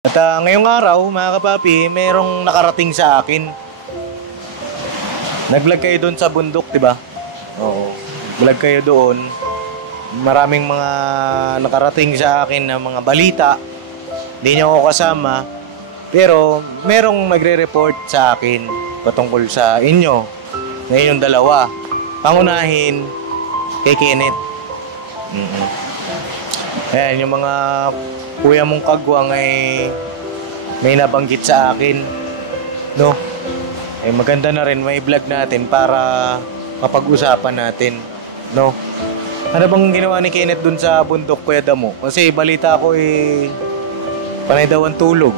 At ngayong araw, mga kapapi, mayroong nakarating sa akin. Nag-vlog kayo doon sa bundok, di ba? Oo. Vlog kayo doon. Maraming mga nakarating sa akin na mga balita. Hindi niyo ako kasama. Pero merong magre-report sa akin patungkol sa inyo. Na inyong dalawa. Pangunahin kay Kenneth. Ayan, yung mga kuya mong kagwang ay may nabanggit sa akin, no? Eh maganda na rin may vlog natin para mapag-usapan natin, no? Ano bang ginawa ni Kenneth dun sa bundok, Kuya Damo? Kasi balita ko panay daw ang tulog.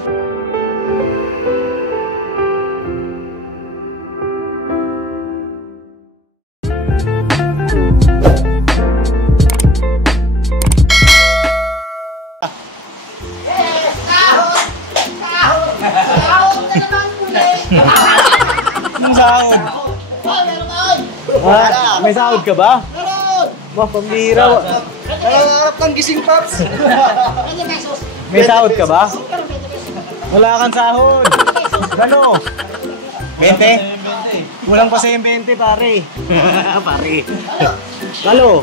Anong sahod? May sahod ka ba? Wah, pambira. Nangangarap ng gising, Paps. May sahod ka ba? Wala kang sahod. Ano? 20? Kulang pa sa yung 20, pare. Pare. Halo.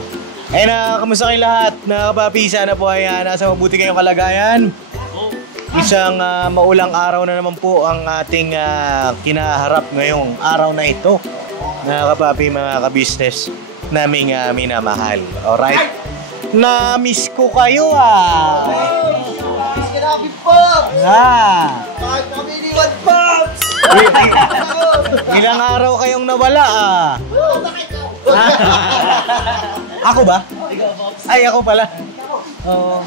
Eh kamusta kayo lahat? Kapapi, sana po ay nasa mabuti kayong kalagayan. Isang maulang araw na naman po ang ating kinaharap ngayong araw na ito. Mga kapapi, mga ka-business naming minamahal. Alright? Na-miss ko kayo Grabe, Paps. Bakit kami iniwan, Paps? Ilang araw kayong nawala Ako ba? Ay, ako pala. Oh.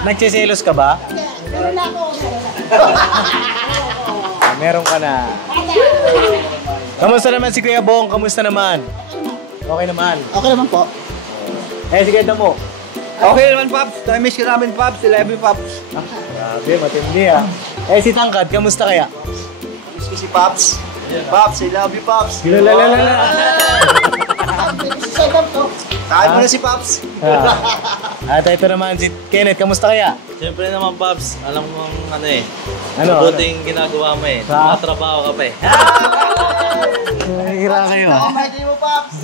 Nagsiselos ka ba? Meron na ako. Meron ka na. Kamusta naman si Kuya Bong? Kamusta naman? Okay naman. Okay naman po. Eh, si Kuya Damo. Okay naman, Paps. Na-miss ka namin, Paps. 11, Paps. Grabe, matindi Eh, si Tangkad, kamusta kaya? Miss ko si Paps. Paps, I love you, Paps. Lalalala. Kain mo na si Paps. At ito naman si Kenneth, kamusta kaya? Siyempre naman, Paps, alam mong Ano? mabuting ginagawa mo Matrabaho ka pa Hira kayo Kamay mo, Paps.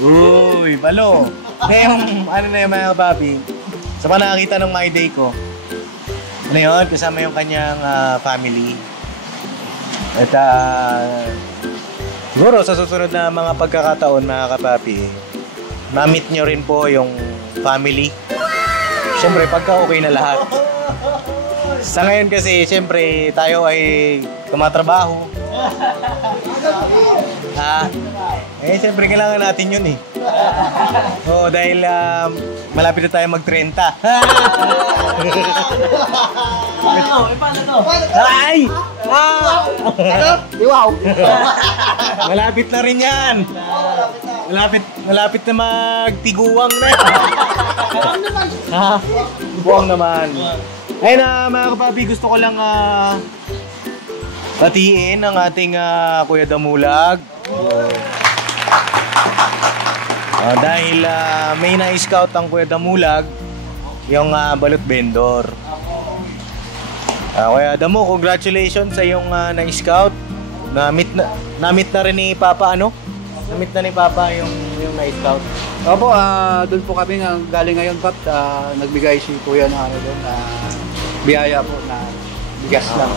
Uy, balo. Ngayong, na yung mga kapapi, sa panakita ng My Day ko, ano yun, kasama yung kanyang family. At siguro sa susunod na mga pagkakataon, mga kapapi, ma-meet nyo rin po yung family. Siyempre, pagka okay na lahat. Sa ngayon kasi, siyempre, tayo ay tumatrabaho. Siyempre, kailangan natin yun Oo, dahil malapit na tayo mag-30. Paano to? Ay! Wow. Malapit na rin yan. Malapit na magtiguang na. Buwang naman. Ayun mga kapapi, gusto ko lang batiin ang ating Kuya Damulag. Dahil may na-scout ang Kuya Damulag, yung balot vendor. Kuya Damo, congratulations sa yung na-scout. Na-meet na rin ni Papa, Na-meet na ni Papa yung na-scout. Opo, doon po kami galing ngayon, Pat. Nagbigay si Kuya na biyaya po na bigas lang.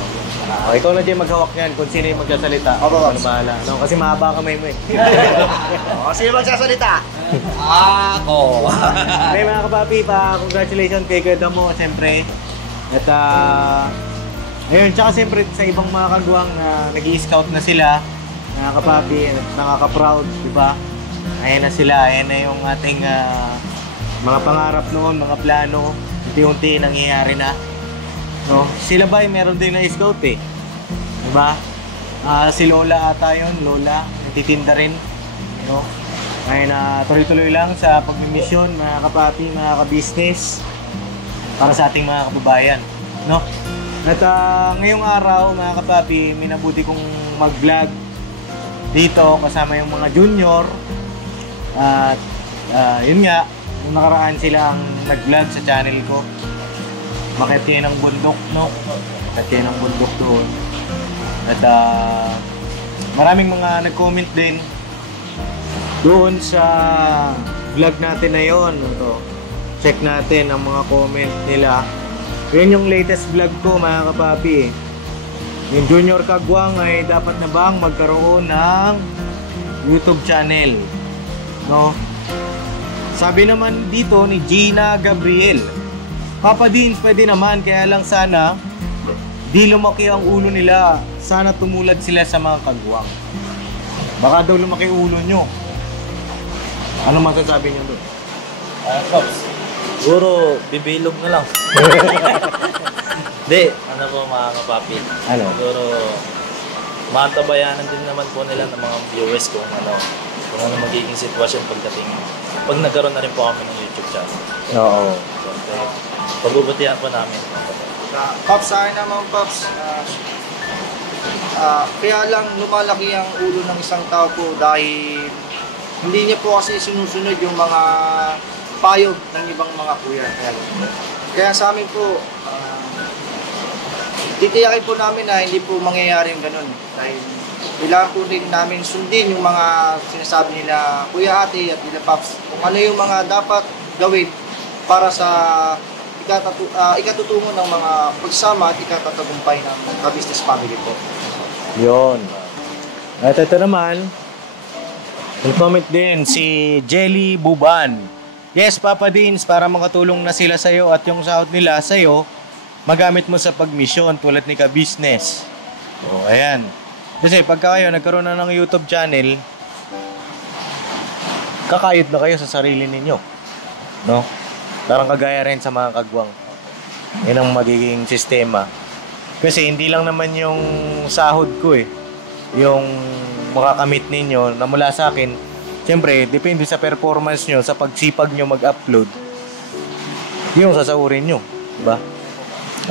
Ikaw na dyan maghawak niyan kung sino yung magsasalita. Opo, ano bahala. Kasi mahaba kamay mo Sino magsasalita? Ako! May mga kapapi, congratulations kay Kuya Damo, siyempre. At ayun, tsaka siyempre sa ibang mga kagwang na nag-i-scout na sila, mga kapapi, nakaka-proud, di ba? Ayan na sila, ayan na yung ating mga pangarap noon, mga plano, unti-unti nangyayari na. No? Sila ba meron din na scout di ba? Si Lola ata yun, Lola, nagtitinda rin. No? Ngayon tuloy-tuloy lang sa pagmimisyon, mga kapapi, mga ka-business, para sa ating mga kababayan. No? At ngayong araw, mga kapapi, minabuti kong mag-vlog dito kasama yung mga junior. At Yun nga, nung nakaraan sila ang nag-vlog sa channel ko. Makit kayo ng bundok, no? Makit kayo ng bundok doon. At maraming mga nag-comment din doon sa vlog natin na yun. Ito, check natin ang mga comment nila. Yun yung latest vlog ko, mga kapapi. Yung Junior Kagwang ay dapat na bang magkaroon ng YouTube channel, no? Sabi naman dito ni Gina Gabriel, Papa Deans, pwede naman, kaya lang sana di lumaki ang ulo nila. Sana tumulad sila sa mga kagwang. Baka daw lumaki ulo nyo. Ano masasabi nyo doon? Pops, siguro bibilog na lang. Hindi, ano po mga kapapi? Ano? Siguro, matabayanan din naman po nila ng mga viewers kung ano magiging sitwasyon pag nagkaroon na rin po kami ng YouTube channel. Oo. So, pagbubutihan po namin. Pops, sa akin naman, Pops, kaya lang lumalaki ang ulo ng isang tao po dahil hindi niya po kasi sinusunod yung mga payo ng ibang mga kuya. Kaya sa amin po, titiyakin po namin na hindi po mangyayari yung ganun. Dahil kailangan po rin namin sundin yung mga sinasabi nila Kuya Ate at nila Pops. Kung ano yung mga dapat gawin para sa ikatutungo ng mga pagsama at ikatatagumpay ng ka-business family po. Yun. At ito naman, nag-comment din si Jelly Buban. Yes, Papa Deans, para makatulong na sila sa'yo at yung sahod nila sa'yo, magamit mo sa pag-mission tulad ni ka-business. O, ayan. Kasi pagka kayo nagkaroon na ng YouTube channel, kakayod na kayo sa sarili ninyo. No? Parang kagaya rin sa mga kagwang. Yan ang magiging sistema. Kasi hindi lang naman yung sahod ko yung makakamit ninyo na mula sa akin. Siyempre, depende sa performance nyo, sa pagsipag nyo mag-upload. Yung sasahurin nyo. Diba?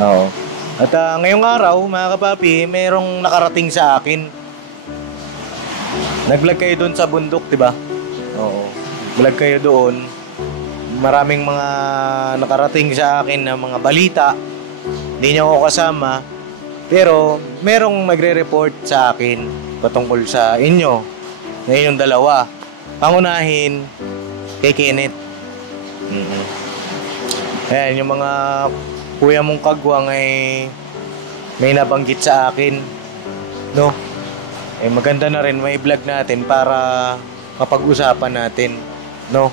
Oo. At ngayong araw, mga kapapi, merong nakarating sa akin. Nag-vlog kayo doon sa bundok, diba? Oo. Vlog kayo doon. Maraming mga nakarating sa akin na mga balita. Hindi niyo ako kasama. Pero merong magre-report sa akin patungkol sa inyo. Ngayon yung dalawa. Pangunahin kay Kenneth. Ayan, yung mga kuya mong kagwang ay may nabanggit sa akin. No? Eh maganda na rin may vlog natin para mapag-usapan natin. No?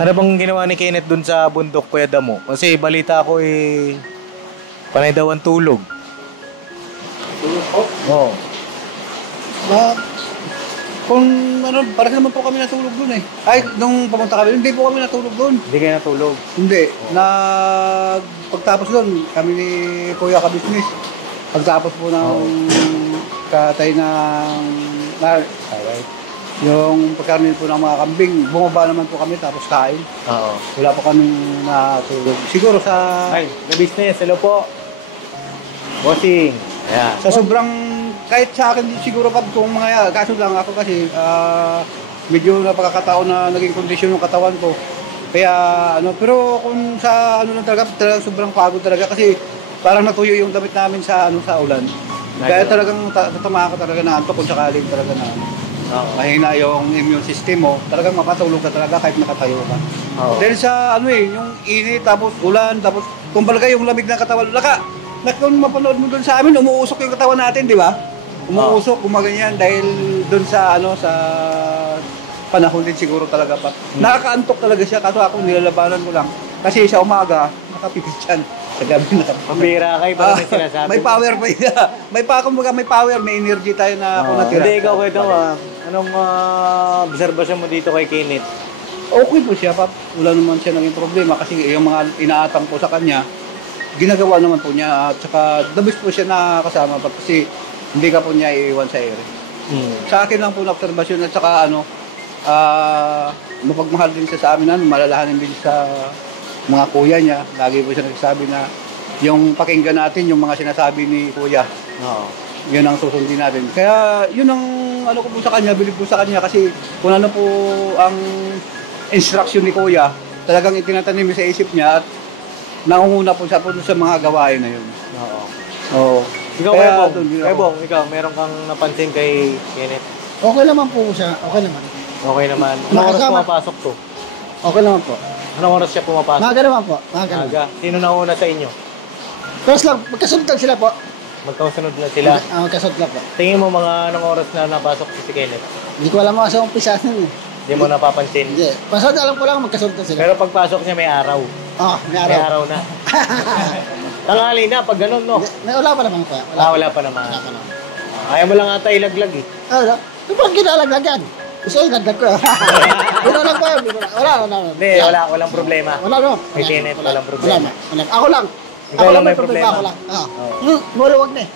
Ano bang ginawa ni Kenneth dun sa bundok, Kuya Damo? Kasi balita ko panay daw ang tulog. Tulog po? Oo. Kung ano, parang naman po kami natulog doon Ay, nung pumunta kami, hindi po kami natulog doon. Hindi kayo natulog? Hindi. Pagtapos doon, kami ni Kuya Ka-Business. Pagtapos po ng katay ng Alright. yung pagkarnin po ng mga kambing, bumaba naman po kami tapos kain. Oo. Wala po kami natulog. Siguro sa... Ay, ka-business, hello po. Bossing. Yeah. Sa sobrang, kahit sa akin siguro pa kung mga, kaso lang ako kasi medyo napakakataon na naging kondisyon ng katawan ko. Kaya pero kung sa lang talaga sobrang pagod talaga kasi parang natuyo yung damit namin sa sa ulan. Kaya talagang tatama ka talaga na antok kung sakaling talaga na mahina yung immune system mo, talagang mapatulog ka talaga kahit nakatayo ka. Dahil sa yung init, tapos ulan, tapos kumbaga yung lamig ng katawan, kung mapanood mo doon sa amin, umuusok yung katawan natin, di ba? Umuusok, gumaganyan dahil doon sa sa panahon din siguro talaga pa. Nakakaantok talaga siya, kaso ako nilalabanan ko lang. Kasi sa umaga, nakapipit yan. Sa gabi nakapipit. Pambira kayo, parang may sinasabi. May power pa yun. May power, may energy tayo na ako natira. Hindi, ikaw Kuya Damo, anong obserbasyon mo dito kay Kenneth? Okay po siya, Pap. Wala naman siya naging problema kasi yung mga inaatang po sa kanya, ginagawa naman po niya at saka the best po siya nakakasama Pap, kasi hindi ka po niya iiwan sa ere. Sa akin lang po na obserbasyon at saka mapagmahal din siya sa amin, malalahanin din sa mga kuya niya. Lagi po siya nagsasabi na yung pakinggan natin yung mga sinasabi ni kuya. Yun ang susundin natin. Kaya yun ang ko po sa kanya, bilib po sa kanya kasi kung ano po ang instruction ni Kuya, talagang itinatanim sa isip niya at nangunguna po sa mga gawain na yun. Oo. Oo. Ikaw, Kaya Kuya Bong, doon, Kuya Bong, ikaw, meron kang napansin kay Kenneth? Okay naman po siya. Okay naman. Okay naman. Anong oras Nakasama. pumapasok to? Okay naman po. Anong oras siya pumapasok? Maga naman po. Maga naman. Aga. Sino nauna sa inyo? Tapos lang, magkasunod lang sila po. Magkasunod na sila. Magkasunod lang po. Tingin mo mga anong oras na napasok si Kenneth? Hindi ko alam mga sa umpisa nun eh. Hindi mo napapansin. Hindi. Basta alam ko lang magkasunod lang sila. Pero pagpasok niya may araw. Oo, may May araw. araw na. Tanghali na, pag ganun, no? May wala pa naman po. Wala pa naman. Wala pa naman. Ayaw mo lang ata ilaglag eh. Ano? Ito pang ginalaglag yan. Gusto ko ilaglag ko. Binalag ko yun. Wala. Hindi, walang problema. Wala no. Kay Kenneth, walang problema. Wala. Ako lang. Ikaw lang may problema. Ako lang. Oo. Maluwag na eh.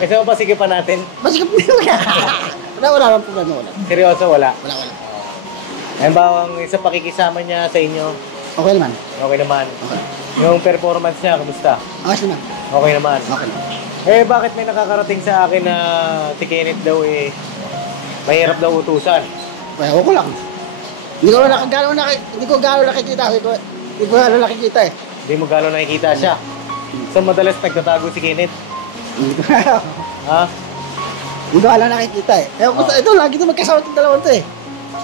Kasi mapasige pa natin. Masikap na. Wala lang problema. Wala. Seryoso, wala. Wala. Ayun ba ang isa pakikisama niya sa inyo? Okay naman. Okay naman. Okay. Yung performance niya, kumusta? Ayos naman. Okay naman. Okay naman. Eh, bakit may nakakarating sa akin na si Kenneth daw eh, mahirap daw utusan? Kaya ako lang. Hindi ko gano'n nakikita. Hindi ko gano'n nakikita eh. Hindi mo gano'n nakikita siya. So, madalas nagtatago si Kenneth. Hindi ko Ha? Hindi ko alam nakikita eh. Kaya ko, ito, lagi ito magkasama itong dalawang ito eh.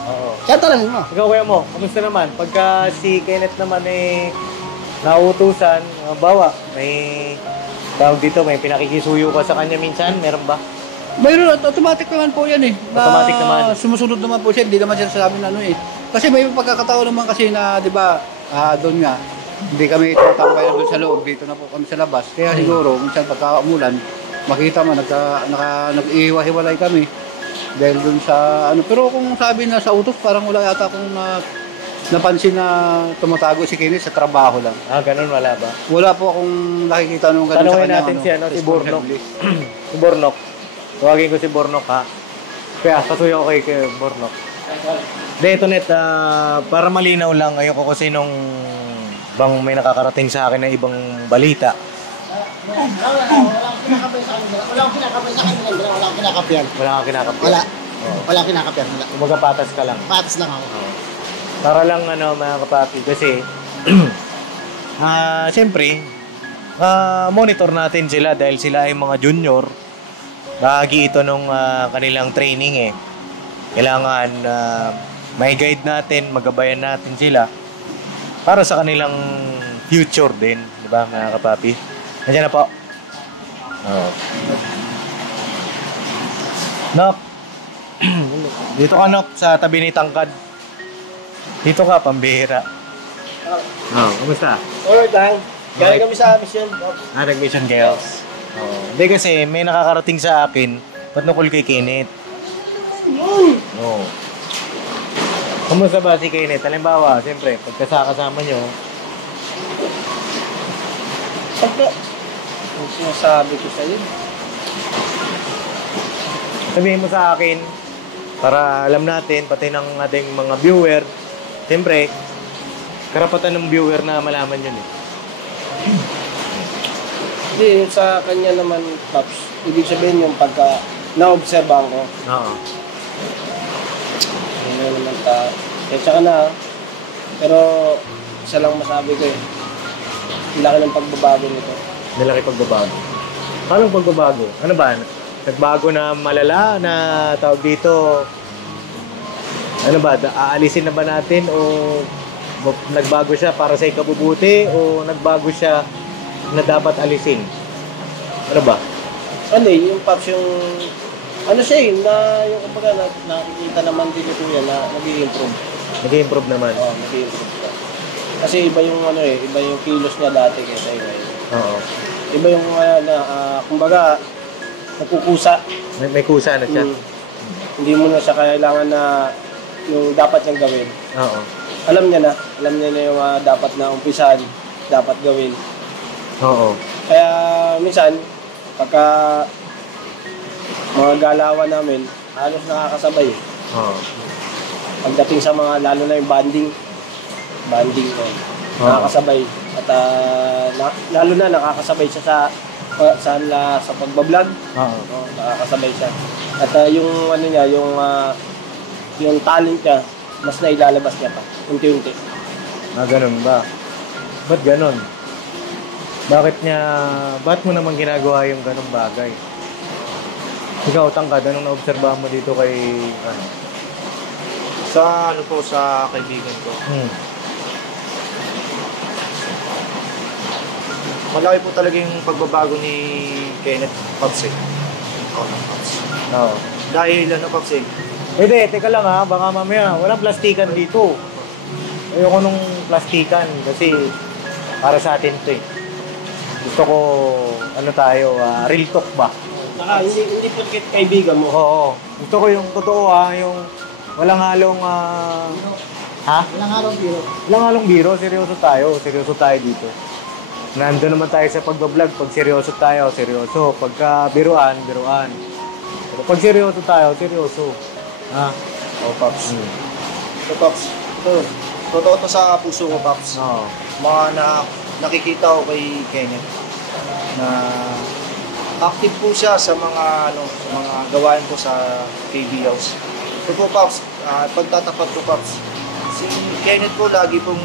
Oo. Kaya talagang mo. Ikaw, kuya mo, kamusta naman? Pagka si Kenneth naman eh, nauutusan, bawa, may tawag dito, may pinakikisuyo ka sa kanya minsan, meron ba? Mayroon, automatic naman po yan eh. Automatic naman. Sumusunod naman po siya, hindi naman siya sabi na ano eh. Kasi may pagkakataon naman kasi na, di ba, doon nga, hindi kami tatambayan doon sa loob, dito na po kami sa labas. Kaya siguro, minsan pagka umulan, makita mo, nag-ihiwa-hiwalay kami. Dahil doon sa, ano, pero kung sabi na sa utos, parang wala yata akong napansin na tumatago si Kenneth sa trabaho lang. Ah, ganun, wala ba? Wala po akong nakikita nung ganun sa Tanungin kanya. natin si, si Bornok. responsibly. Si Bornok. Tawagin ko si Bornok, ha? Kaya, kasuyo ko kay Bornok. De, ito net, para malinaw lang, ayoko kasi nung bang may nakakarating sa akin na ibang balita. Walang kinakapay sa akin. Walang kinakapay sa akin. Walang kinakapyan. Wala kang kinakapit. Wala. Oo. Walang kinakapyan. Wala. Kumbaga patas ka lang. Patas lang ako. Para lang ano mga kapapi kasi siyempre monitor natin sila dahil sila ay mga junior. Bahagi ito nung kanilang training eh. Kailangan may guide natin, magabayan natin sila para sa kanilang future din, di ba mga kapapi? Nandiyan na po. Oh. Nok. Dito ka, Nok, sa tabi ni Tangkad. Dito ka, pambihira. Oh, kumusta? Alright lang. Galing kami sa mission. Nag-mission kayo? Oh. Hindi kasi, may nakakarating sa akin, patungkol kay Kenneth. Oh. Kumusta ba si Kenneth? Halimbawa, siyempre, pagkasama nyo, Ang sinasabi ko sa'yo. sabihin mo sa akin, para alam natin, pati ng ating mga viewer, siyempre, karapatan ng viewer na malaman yun eh. Hindi, sa kanya naman, Pops, ibig sabihin yung pagka na-obserbahan ko, Oo. hindi naman kaya na, pero isa lang masabi ko eh, laki ng pagbabago nito. Nalaki pagbabago. Paano pagbabago? Ano ba? Nagbago na malala na tawag dito? Ano ba? Aalisin na ba natin o nagbago siya para sa ikabubuti o nagbago siya na dapat alisin? Ano ba? Ano eh, yung Pops yung, ano siya eh, na yung kumbaga nakikita naman din ito yan na nag-i-improve. Nag-improve naman. Oo, nag-i-improve siya. Kasi iba yung ano eh, iba yung kilos niya dati kaysa ngayon. Oo. Iba yung kumbaga, nagkukusa. May kusa na siya. Hindi mo na siya kailangan na yung dapat niyang gawin. Oo. Alam niya na yung dapat na umpisahan, dapat gawin. Oo. Kaya minsan, pagka mga galawan namin, halos nakakasabay. Oo. Pagdating sa mga, lalo na yung banding ko, nakakasabay. At lalo na nakakasabay siya sa pagbablog. Oo. Nakakasabay siya. At yung ano niya, yung talent niya, mas nailalabas niya pa, unti-unti. Ganun ba? Ba't ganun? Bakit mo naman ginagawa yung ganung bagay? Ikaw, Tangkad, anong naobserbahan mo dito kay, Sa ano po, sa kaibigan ko. Malaki po talaga yung pagbabago ni Kenneth, Pops eh. Pops. Oo. Dahil ano, Pops eh. Hindi, teka lang ha, baka mamaya, walang plastikan dito. Ayoko nung plastikan kasi para sa atin to eh. Gusto ko, real talk ba? Saka hindi porket kaibigan mo. Oo. Gusto ko yung totoo yung walang halong, Walang harong biro. walang halong biro, seryoso tayo dito. Nandun naman tayo sa pagbablog, pag seryoso tayo, seryoso. Pagka biruan. Pero pag seryoso tayo, seryoso. Pops. So, Pops, totoo to sa puso ko, Pops. Oo. Mga nakikita ko kay Kenneth na active po siya sa mga gawain ko sa KB House. Ito po, Pops, pagtatapat ko, Pops, si Kenneth po lagi pong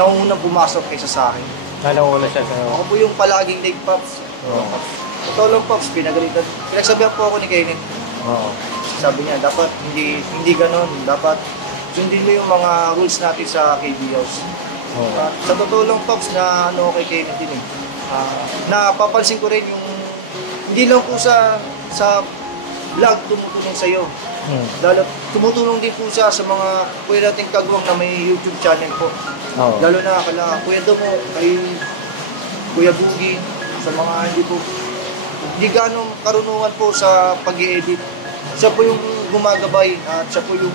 naunang pumasok kaysa sa akin. Nauna siya sa'yo. Ako po yung palaging late, Pops. Oo. Pops. Ito lang, Pops, pinagsabihan po ako ni Kenneth. Oo. Sabi niya, dapat hindi ganon. Dapat sundin mo yung mga rules natin sa KB House. Oo. Sa totoo lang, Pops, na kay Kenneth din eh. Napapansin ko rin yung hindi lang po sa vlog tumutulong sa'yo. Lalo, tumutulong din po siya sa mga kuya nating kagwang na may YouTube channel po. Oo. Lalo na kala Kuya Domo, kay Kuya Bugi, sa mga hindi ganong karunungan po sa pag-i-edit. Siya po yung gumagabay at siya po yung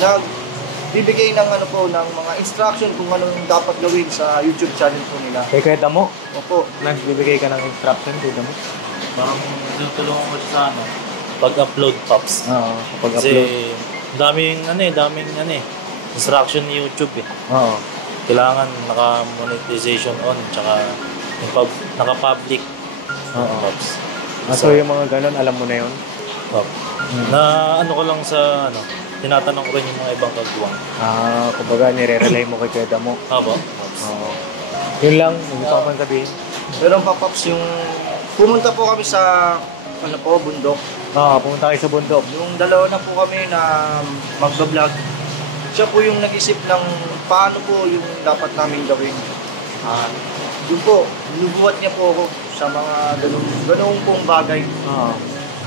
nagbibigay ng ng mga instruction kung anong dapat gawin sa YouTube channel po nila. Kaya kwenta mo, Opo. nagbibigay ka ng instruction, kwenta mo? Parang tinutulungan ko siya sa pag-upload, Pops. Oo, kapag Kasi upload. daming instruction ni YouTube eh. Oo. Kailangan naka-monetization on, tsaka naka-public. Oo. Pops. So yung mga ganun, alam mo na yun? Pop. Na ko lang sa tinatanong ko rin yung mga ibang kagwang. Kumbaga nire-relay mo kay Kweda mo. Pops. Oo. Yun lang, hindi pa man sabihin. Pero pa, Pops, yung pumunta po kami sa bundok. Pumunta kayo sa bundok. Yung dalawa na po kami na magbablog. Siya po yung nag-isip ng paano po yung dapat namin gawin. Yun po, nubuhat niya po ako sa mga ganung pong bagay.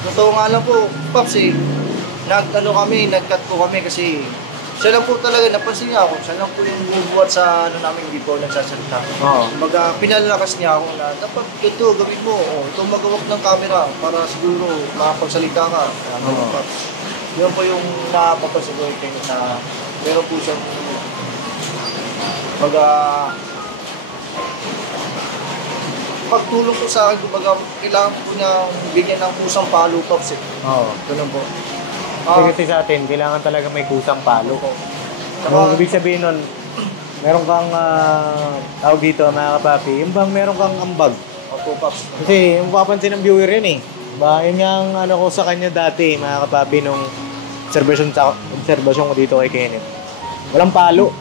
Totoo nga lang po, Pops nag-cut po kami kasi siya lang po talaga, napansin niya ako, siya lang po yung nubuhat sa namin, hindi po nagsasalita. Kumbaga, pinalakas niya ako na dapat ito gawin mo, ito magawak ng camera para siguro makapagsalita ka. Pops. Yun po yung napapansin ko na meron po siyang pagtulong po sa akin, kumbaga, kailangan po niya bigyan ng kusang palo, Pops eh. Ganun po. Kasi sa atin, kailangan talaga may kusang palo. Ang ibig sabihin nun, meron kang tawag dito, mga kapapi, yung bang meron kang ambag. Opo, Pops. Kasi yung papansin ng viewer yun eh. Yun nga ko sa kanya dati, mga kapapi, nung observation ko dito kay Kenneth. Walang palo.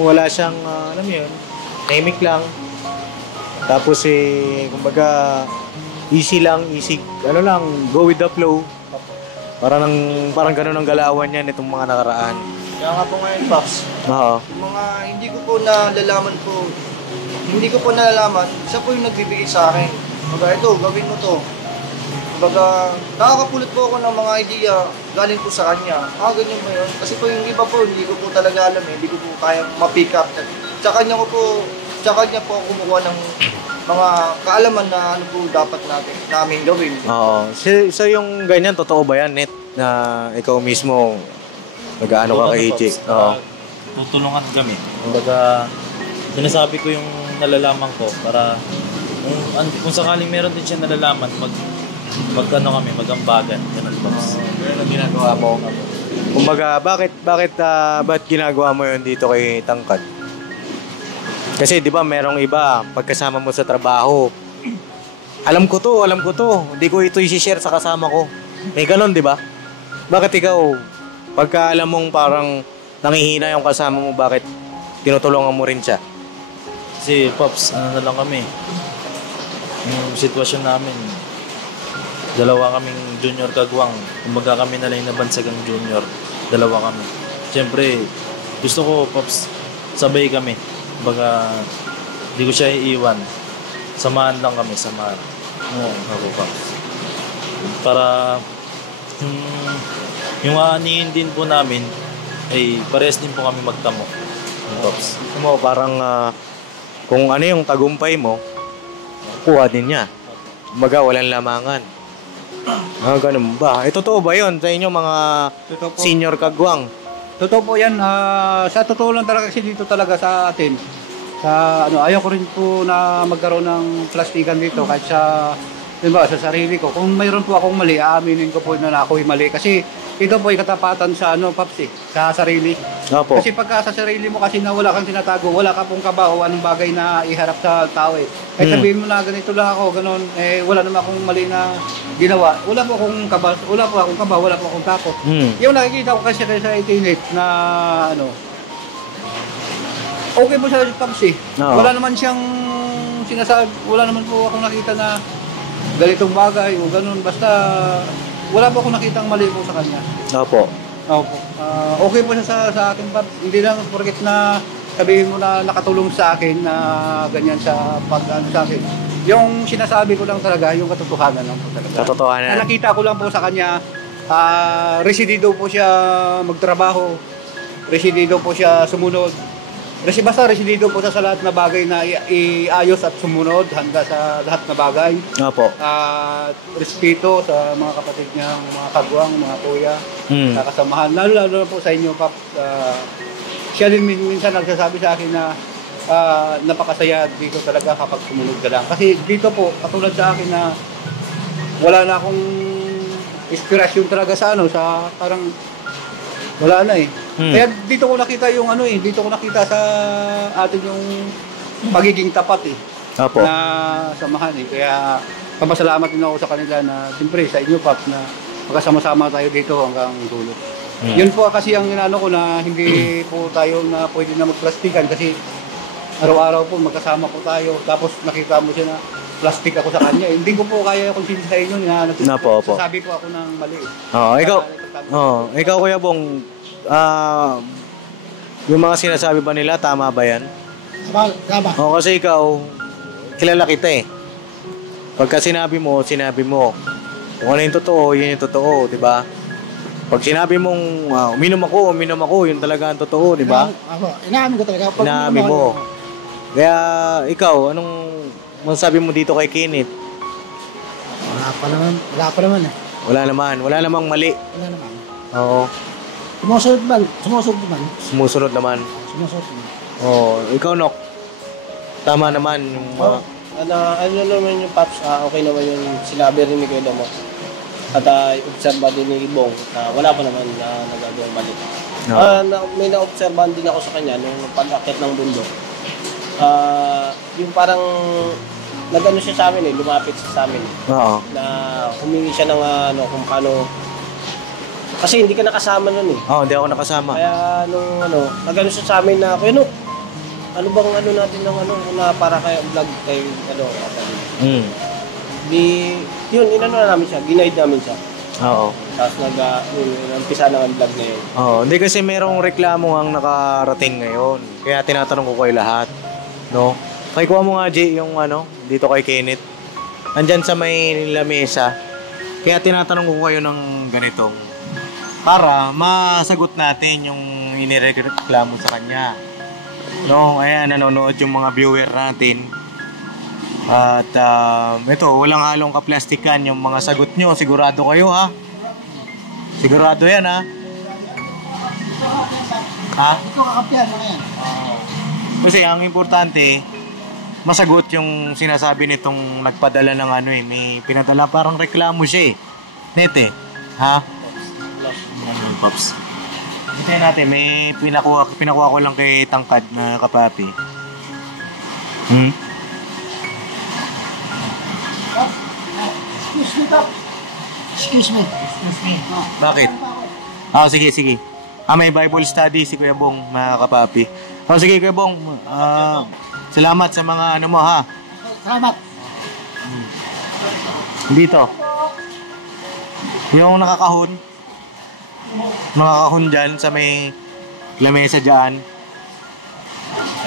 Wala siyang, alam mo yun, tahimik lang. Tapos kumbaga, easy, go with the flow. Parang ganun ang galawan niya nitong mga nakaraan. Kaya nga po ngayon, Pops, yung mga hindi ko po nalalaman, siya po yung nagbibigay sa akin. Kumbaga, ito, gawin mo to. Kumbaga, nakakapulot po ako ng mga idea galing po sa kanya. Ganyan mo yun. Kasi po yung iba po, hindi ko po talaga alam eh. Hindi ko po kayang ma-pick up. Sa kanya po ako kumukuha ng mga kaalaman na ano po dapat namin gawin. So yung ganyan, totoo ba yan, Net? Na ikaw mismo, nag-ano ka kay EJ? Tutulungan kami. Kumbaga, sinasabi ko yung nalalaman ko para kung sakaling meron din siya nalalaman, mag-ambagan. Ganun ba? Ganun ang ginagawa mo. Kumbaga, ba't ginagawa mo yun dito kay Tangkad? Kasi 'di ba merong iba pagkasama mo sa trabaho. Alam ko to. Hindi ko ito i-share sa kasama ko. May ganun, 'di ba? Bakit ikaw Pagka alam mong parang nangihina yung kasama mo, bakit tinutulungan mo rin siya? Kasi Pops, ano na lang kami. Yung sitwasyon namin, dalawa kaming junior kagwang. Kumbaga kami na lang nabansagang junior. Dalawa kami. Siyempre, gusto ko Pops, sabay kami. Kumbaga, hindi ko siya iiwan. Samahan lang kami, samahan. Oo, ako Pops. Para yung aanihin din po namin ay parehas din po kami magtamo. Pops. Mo parang kung ano yung tagumpay mo, kuha din niya. Kumbaga, walang lamangan. Ganun ba? Totoo ba yun sa inyo mga Totoo po. senior kagwang? Totoo po yan. Sa totoo lang talaga kasi dito talaga sa atin. Sa ayaw ko rin po na magkaroon ng plastikan dito kahit sa sa sarili ko. Kung mayroon po akong mali, aaminin ko po na ako'y mali kasi ito po ay katapatan sa Paps sa sarili. Opo. Kasi pagka sa sarili mo kasi na wala kang tinatago, wala ka pong kaba o anong bagay na iharap sa tao eh. Kahit sabihin mo na ganito lang ako, ganun, wala naman akong mali na ginawa. Wala po akong kaba, wala po akong takot. Yung nakikita ko kasi sa itinit na okay po sa Paps eh. Oo. Wala naman siyang sinasabi, wala naman po akong nakita na ganitong bagay o ganun. Basta wala po akong nakitang mali po sa kanya. Opo. Opo. Okay po siya sa akin, Paps. Hindi lang porket na sabihin mo na nakatulong sa akin na ganyan sa sa akin. Yung sinasabi ko lang talaga, yung katotohanan lang po talaga. Katotohanan. Na nakita ko lang po sa kanya, residido po siya magtrabaho, residido po siya sumunod. Basta residido po siya sa lahat na bagay na iayos at sumunod hanggang sa lahat na bagay. Opo. Respeto sa mga kapatid niya, mga kagwang, mga kuya, sa kasamahan. Lalo na po sa inyo, Pap. Siya din minsan nagsasabi sa akin na napakasaya dito talaga kapag sumunod ka lang. Kasi dito po, katulad sa akin na wala na akong inspirasyon talaga sa parang wala na eh. Kaya dito ko nakita yung dito ko nakita sa atin yung pagiging tapat eh. Opo. Na samahan eh. Kaya pamasalamat din ako sa kanila na siyempre sa inyo, Pap, na magkasama-sama tayo dito hanggang dulo. Yun po kasi ang inano ko na hindi po tayo na pwede na magplastikan kasi araw-araw po magkasama po tayo. Tapos nakita mo siya na plastic ako sa kanya. Hindi ko po kaya kung sino sa inyo na Opo. sabi po ako ng mali. Ikaw Kuya Bong, yung mga sinasabi ba nila, tama ba yan? Tama. Kasi ikaw, kilala kita eh. Pagka sinabi mo. Kung ano yung totoo, yun yung totoo, di ba? Pag sinabi mong uminom ako, yun talaga ang totoo, di ba? Inaamin ko talaga. Inaamin mo. Kaya ikaw, anong masasabi mo dito kay Kenneth? Wala pa naman eh. Wala namang mali. Wala naman. Oo. Sumusunod naman. Sumusunod naman. Oo. Ikaw, Nok. Tama naman yung mga... Ano naman yung Paps, okay naman yung sinabi rin ni Kuya Damo. At obserba din ni Ibong na wala pa naman na nagagawang mali. May na-obserbahan din ako sa kanya nung pag-akit ng bundok. Yung parang nag-ano siya sa amin lumapit siya sa amin. Oo. Na humingi siya ng kung paano. Kasi hindi ka nakasama nun eh. Oo, hindi ako nakasama. Kaya nung nag-ano siya sa amin na, Kuya, ano bang natin ng na para kayo vlog kayo yun, inano na namin siya, ginaid namin siya. Oo. Tapos nag-umpisa na ang vlog na yun. Oo, hindi kasi merong reklamo ang nakarating ngayon. Kaya tinatanong ko kayo lahat. No? Kaya kuha mo nga, Jay, yung dito kay Kenneth. Andyan sa may lamesa. Kaya tinatanong ko kayo ng ganitong para masagot natin yung inireklamo sa kanya. No, ayan, nanonood yung mga viewer natin. At ito, walang halong kaplastikan yung mga sagot nyo. Sigurado kayo, ha? Sigurado yan, ha? Ha? Ito kakapyan mo yan. Kasi ang importante, masagot yung sinasabi nitong nagpadala ng may pinadala parang reklamo siya eh. Nete, ha? Pops. Ito natin, may pinakuha ko lang kay Tangkad na kapapi. Excuse me, Tap. Excuse me. Bakit? Sige, sige. May Bible study si Kuya Bong, mga kapapi. Sige, Kuya Bong. Salamat sa mga ano mo, ha? Salamat. Dito. Yung nakakahon. Mga kahon dyan sa may lamesa dyan.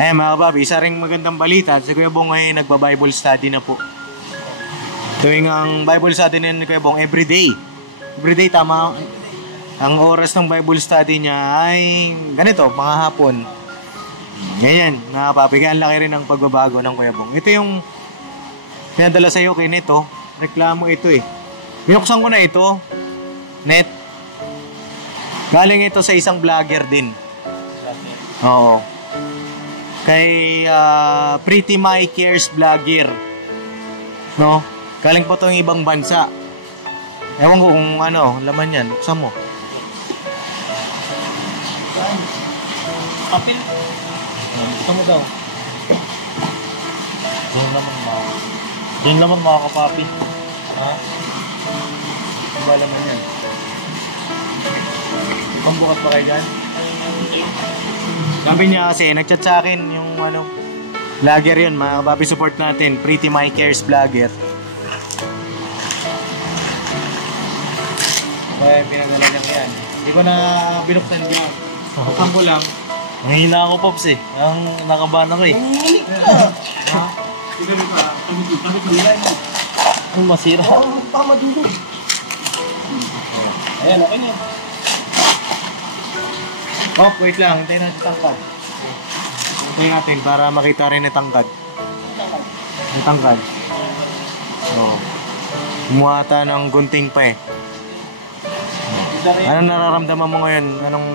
Mga kapapi, isa ring magandang balita. Si Kuya Bong ay nagba-Bible study na po. Tuwing ang Bible study ni Kuya Bong, everyday. Everyday, tama. Ang oras ng Bible study niya ay ganito, mga hapon. Ganyan, mga kapapi. Kaya ang laki rin ng pagbabago ng Kuya Bong. Ito yung pinadala sa'yo kay Neto. Reklamo ito eh. Binuksan ko na ito. Net. Galing ito sa isang vlogger din. Oo. Kay Pretty My Cares vlogger. No? Galing po ito yung ibang bansa. Ewan ko kung ano, laman yan. Buksan mo. Kapil. Gusto mo daw. Doon naman mga kapapi. Ha? Ano ba laman yan? Pambukas pa kayo dyan? Sabi niya kasi, nag-chat sa akin yung ano, vlogger yun, mga kapapi, support natin. Pretty My Cares vlogger. Kaya pinagdala lang yan. Hindi ko na binuksan dyan. Buksan ko lang. Nanghihina ako, Pops eh. Ang nakabahan ako eh. Ang masira. Baka madudog. Ayan, okay na. Wait lang. Hintayin natin tangkad. Hintayin natin para makita rin yung tangkad. Yung tangkad. Umuhata ng gunting pa eh. Anong nararamdaman mo ngayon? Anong...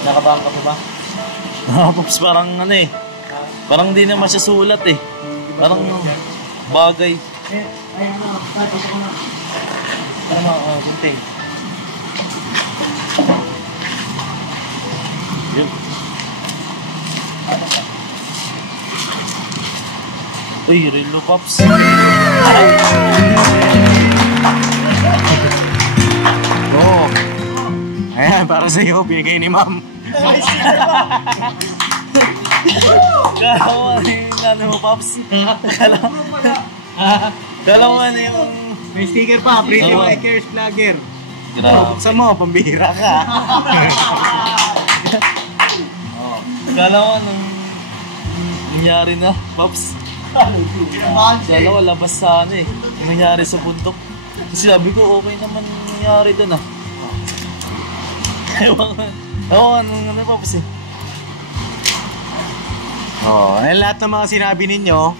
Nakabahan ka pa ba? Pops, parang ano eh. Parang di naman siya sulat eh. Parang bagay. Ano mga gunting? Yun. Uy, relo, Pops. Oo. Ayan, para sa iyo, bigay ni ma'am. Kalawa na yung ano mo, Pops. Kalawa na yung... May sticker pa, Pretty Oo. My Cares vlogger. Grabe. Buksan mo, pambihira ka. Kalawa nung nangyari na, Pops. Kalawa labas sa ano eh. Yung nangyari sa bundok. Kasi sabi ko, okay naman nangyari doon ah. Ewan, ano, Pops eh. Lahat ng mga sinabi ninyo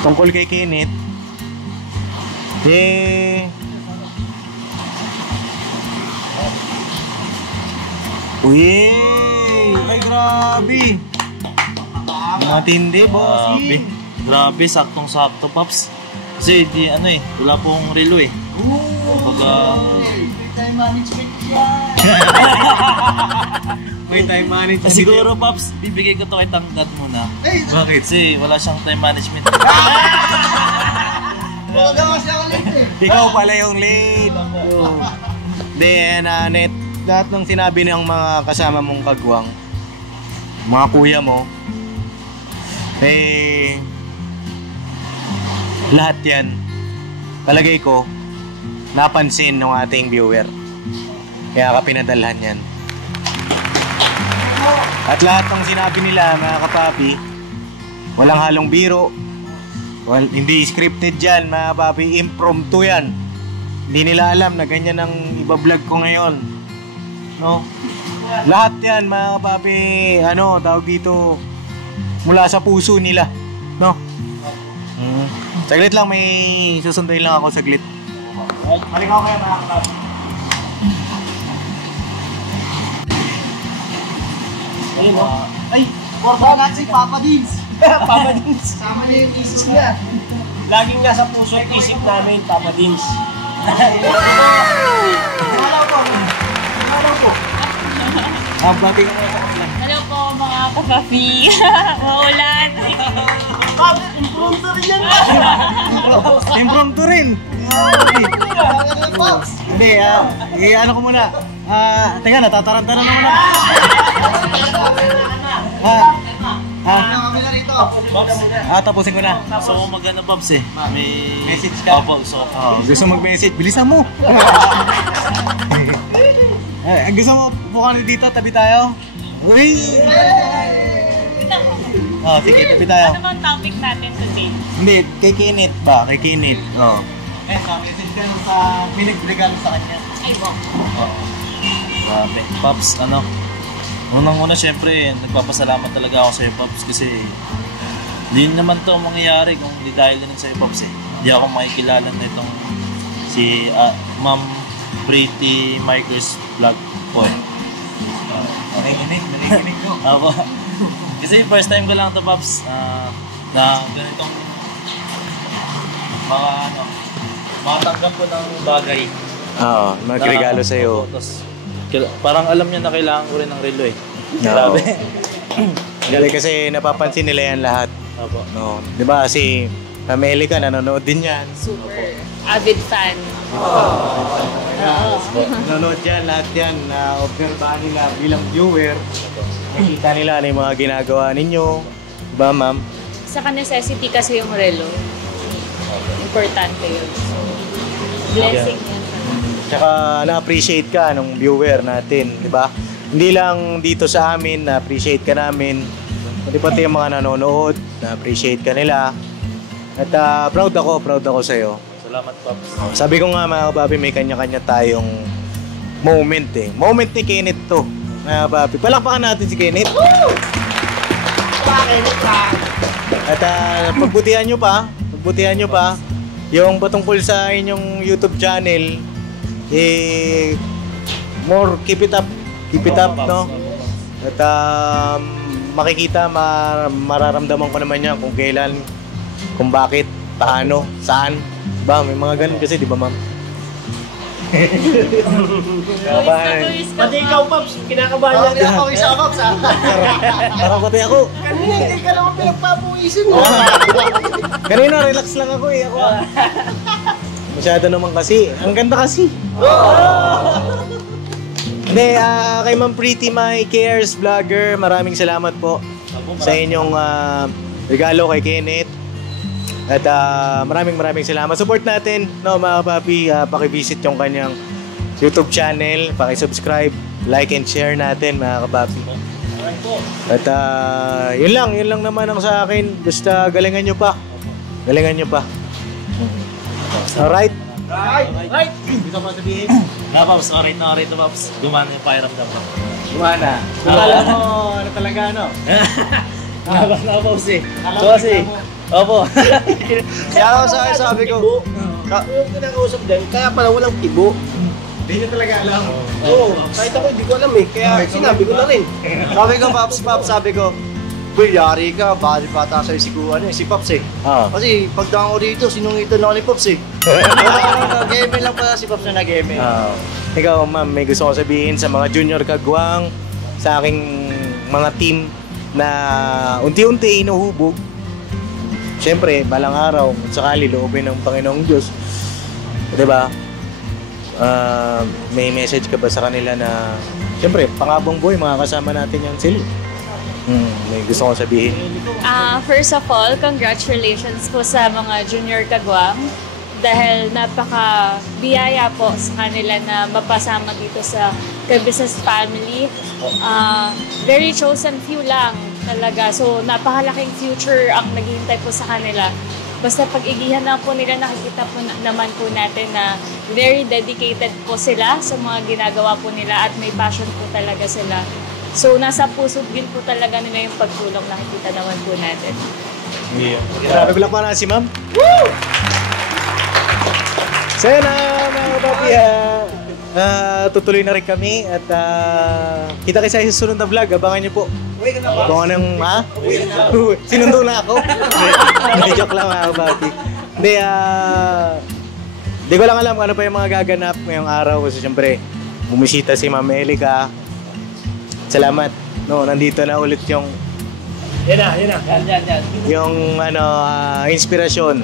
tungkol kay Kenneth, uy! Ay, grabe! Matindi, bossing! Grabe, saktong-sakto, Pops. Kasi di ano eh, wala pong relo eh. Kumbaga... Time management yan. May time management. Siguro, Pops, bibigay ko to kay Tangkad muna. Bakit? Kasi wala siyang time management. Wala kasi ako late eh. Ikaw pala yung late. Then, Net, lahat ng sinabi ng mga kasama mong kagwang, mga kuya mo, lahat yan, palagay ko, napansin ng ating viewer. Kaya ka pinadalhan yan. At lahat ng sinabi nila, mga kapapi, walang halong biro. Hindi scripted yan, mga kapapi. Impromptu yan. Hindi nila alam na ganyan ang ibablog ko ngayon. No? Lahat yan, mga kapapi, tawag dito, mula sa puso nila. No? Saglit lang, may susunduin lang ako saglit. Halika ko kayo, mga kapapi. Ayun o. Ay, order natin si Papa Dins. Papa Dins. Sama niya yung isis niya. Laging nasa puso at isip namin, Papa Dins. Malaw po. Malaw po. Bati ka Hello po mga kapapi. Maulan. Impromptu rin. Hindi, ano ko muna. Teka, natataranta na naman ako. Tapusin ko na. So, maganda, Pops eh. May Message ka? Opo, so. Gusto mag-message, bilisan mo. Gusto mo bukan dito, tabi tayo? Uy! Sige, tabi tayo. Ano bang topic natin today? Hindi, kay Kinit ba? Kay Kinit. Message ka nung sa pinag-regalo sa kanya. Ay, bo. Grabe. Pops, unang-una syempre, nagpapasalamat talaga ako sa'yo, Pops, kasi hindi naman to mangyayari kung hindi dahil din sa'yo, Pops eh. Hindi ako makikilala na itong si Ma'am Pretty Micros Vlog po eh. Narinig ko. Apo. Kasi first time ko lang to, Pops, na ganitong makatanggap ko ng bagay. Oo, magregalo sa'yo. Opo, tapos, parang alam niya na kailangan ko rin ng relo eh. No. Grabe. Galing kasi napapansin nila yan lahat. Opo. No, 'di ba si Pamelica nanonood din yan. Super avid fan. Nanonood yan, lahat yan. Na-obserbahan nila bilang viewer. Nakita nila ano yung mga ginagawa ninyo. Diba, ma'am? Saka necessity kasi yung relo. Importante yun. So, blessing yan. Tsaka na-appreciate ka nung viewer natin, di ba? Hindi lang dito sa amin, na-appreciate ka namin. Kundi pati yung mga nanonood, na-appreciate ka nila. At proud ako sa'yo. Salamat, Pops. Sabi ko nga mga kababi, may kanya-kanya tayong moment eh. Moment ni Kenneth to. Mga kababi, palakpakan natin si Kenneth. At pagbutihan nyo pa, yung patungkol sa inyong YouTube channel, more keep it up, no? At makikita, mararamdaman ko naman yan kung kailan, kung bakit, paano, saan. Diba? May mga ganun kasi, di ba, ma'am? Pati ikaw, Pops, kinakabahan niya. Ako isa, Pops, ha? Parang pati ako. Kanina, hindi ka naman pinagpapuisin mo. Kanina, relax lang ako eh. Masyado naman kasi. Ang ganda kasi. Hindi, kay Ma'am Pretty My Cares Vlogger, maraming salamat po sa inyong regalo kay Kenneth. At maraming salamat. Support natin, no, mga papi. Paki-visit yung kanyang YouTube channel. Paki-subscribe, like and share natin, mga kapapi. At yun lang naman ang sa akin. Basta galingan nyo pa. Alright? Right! Gusto mo sabihin? Pops, alright to, Pops. Gumana yung pakiramdam ko. Gumana. Akala mo, ano talaga, ano? Gumana, Pops eh. So kasi, opo. Kaya ako sabi ko, Yung kinakausap din, kaya pala walang tibo. Hindi nyo talaga alam. Oo, kahit ako hindi ko alam eh. Kaya sinabi ko na rin. sabi ko, Pops, sabi ko, Boy, yari ka, bata sa'yo si Pops eh. Kasi pagdaan ko dito, sinungitan ako ni Pops eh. Nag-game lang pala si Pops na nag-game. Ikaw, ma'am, may gusto ko sabihin sa mga junior kagwang, sa aking mga team na unti-unti inuhubog. Siyempre, balang araw, kung sakali loobin ng Panginoong Diyos, diba? May message ka ba sa kanila na, siyempre, pangabong buhay, mga kasama natin yan sila. May gusto ko sabihin. First of all, congratulations po sa mga junior kagwang dahil napaka-biyaya po sa kanila na mapasama dito sa Ka-Business Family. Very chosen few lang talaga. So, napakalaking future ang naghihintay po sa kanila. Basta pag-igihan lang po nila, nakikita po naman po natin na very dedicated po sila sa mga ginagawa po nila at may passion po talaga sila. So, nasa puso din po talaga nila yung pagtulong, nakikita naman po natin. Grabe ko lang pa na si ma'am. Woo! So yun mga papi, tutuloy na rin kami at kita kayo sa susunod na vlog. Abangan nyo po. Abangan ng, sinundo na ako. Hindi, joke lang mga papi. Hindi ko lang alam kung ano pa yung mga gaganap ngayong araw kasi syempre bumisita si Ma'am Elica. Salamat. No, nandito na ulit yung Yan. Yung inspirasyon.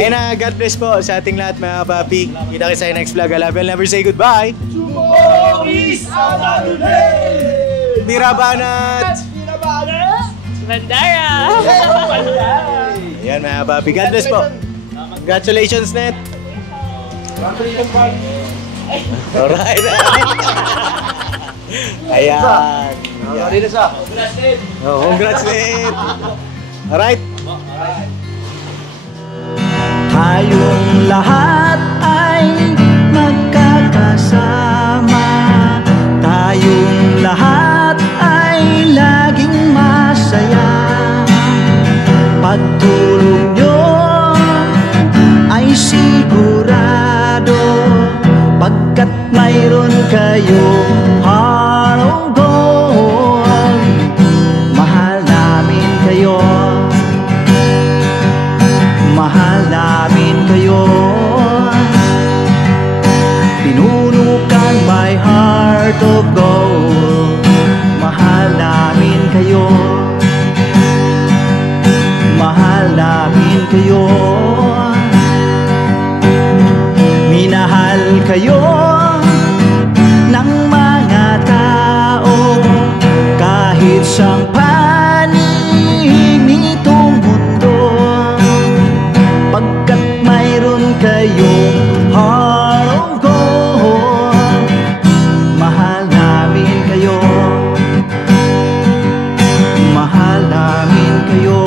And God bless po sa ating lahat mga papi. Kita kayo sa next vlog. I love you. Never say goodbye. Tomorrow is another day! Mirabanat! Bandara! Ayan mga papi. God bless po. Congratulations, Net. Alright. Ayan. Congrats, Congrats, Net. Alright. Tayong lahat ay magkakasama. Tayong lahat ay laging masaya. Pagtulong nyo ay sigurado, pagkat mayroon kayong heart of gold. Mahal namin kayo, mahal namin kayo. Pinuno kang my heart of gold. Mahal namin kayo, mahal namin kayo. Minahal kayo ng mga tao kahit sang panig nitong mundo, pagkat mayroon kayong heart of gold. Mahal namin kayo, mahal namin kayo.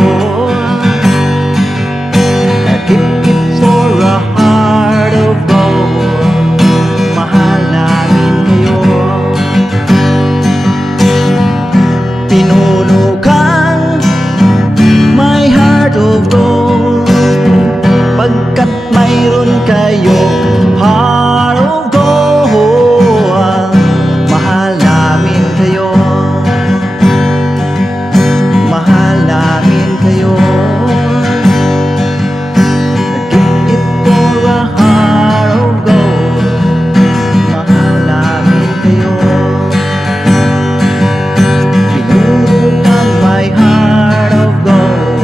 Keep it for a heart of gold. Mahal namin kayo. Pinuno kang my heart of gold, pagkat mayroon kayo heart of gold. Mahal namin kayo, mahal namin kayo. Give it for a heart of gold. Mahal namin kayo. Pinuno kang my heart of gold.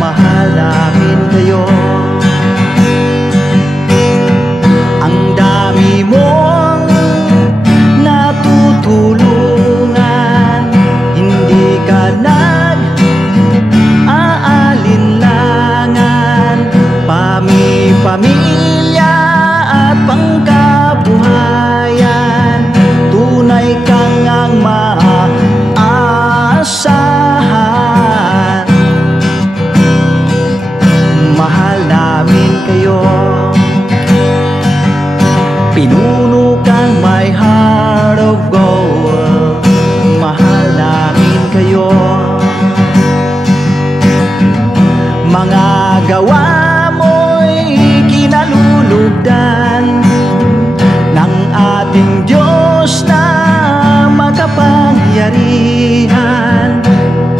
Mahal namin kayo. Ang dami mong natutulungan, hindi ka nag-aalinlangan. Pamilya at pangkabuhayan, tunay kang ang maaasahan. Mahal namin kayo, pinuno kang my heart of gold. Mahal namin kayo. Mga gawa mo'y kinalulugdan ng ating Diyos na makapangyarihan.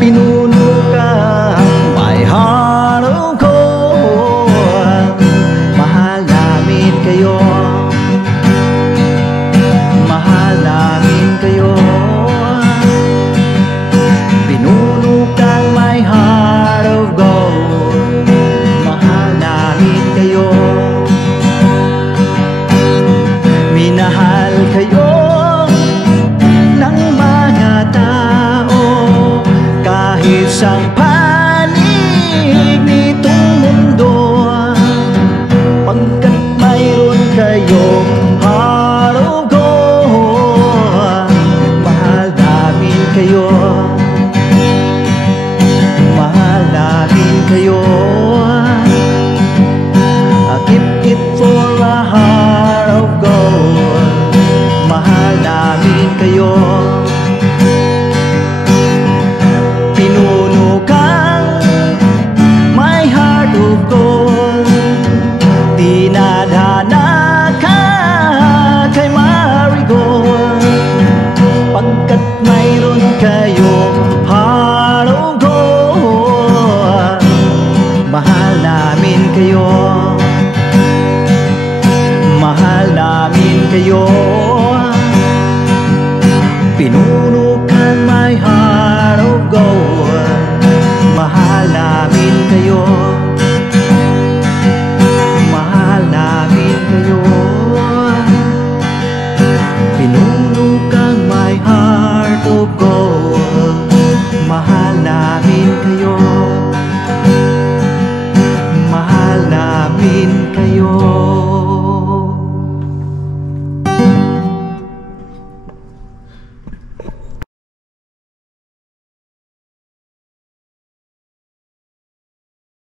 Pinuno kang my heart of gold. Mahal namin kayo, mahal namin kayo. Pinuno kang my heart of gold. Mahal namin kayo. Minahal kayo ng mga tao kahit sang panig nitong mundo, pagkat mayroon kayong heart of gold. Mahal namin kayo, mahal namin kayo. I keep it for a heart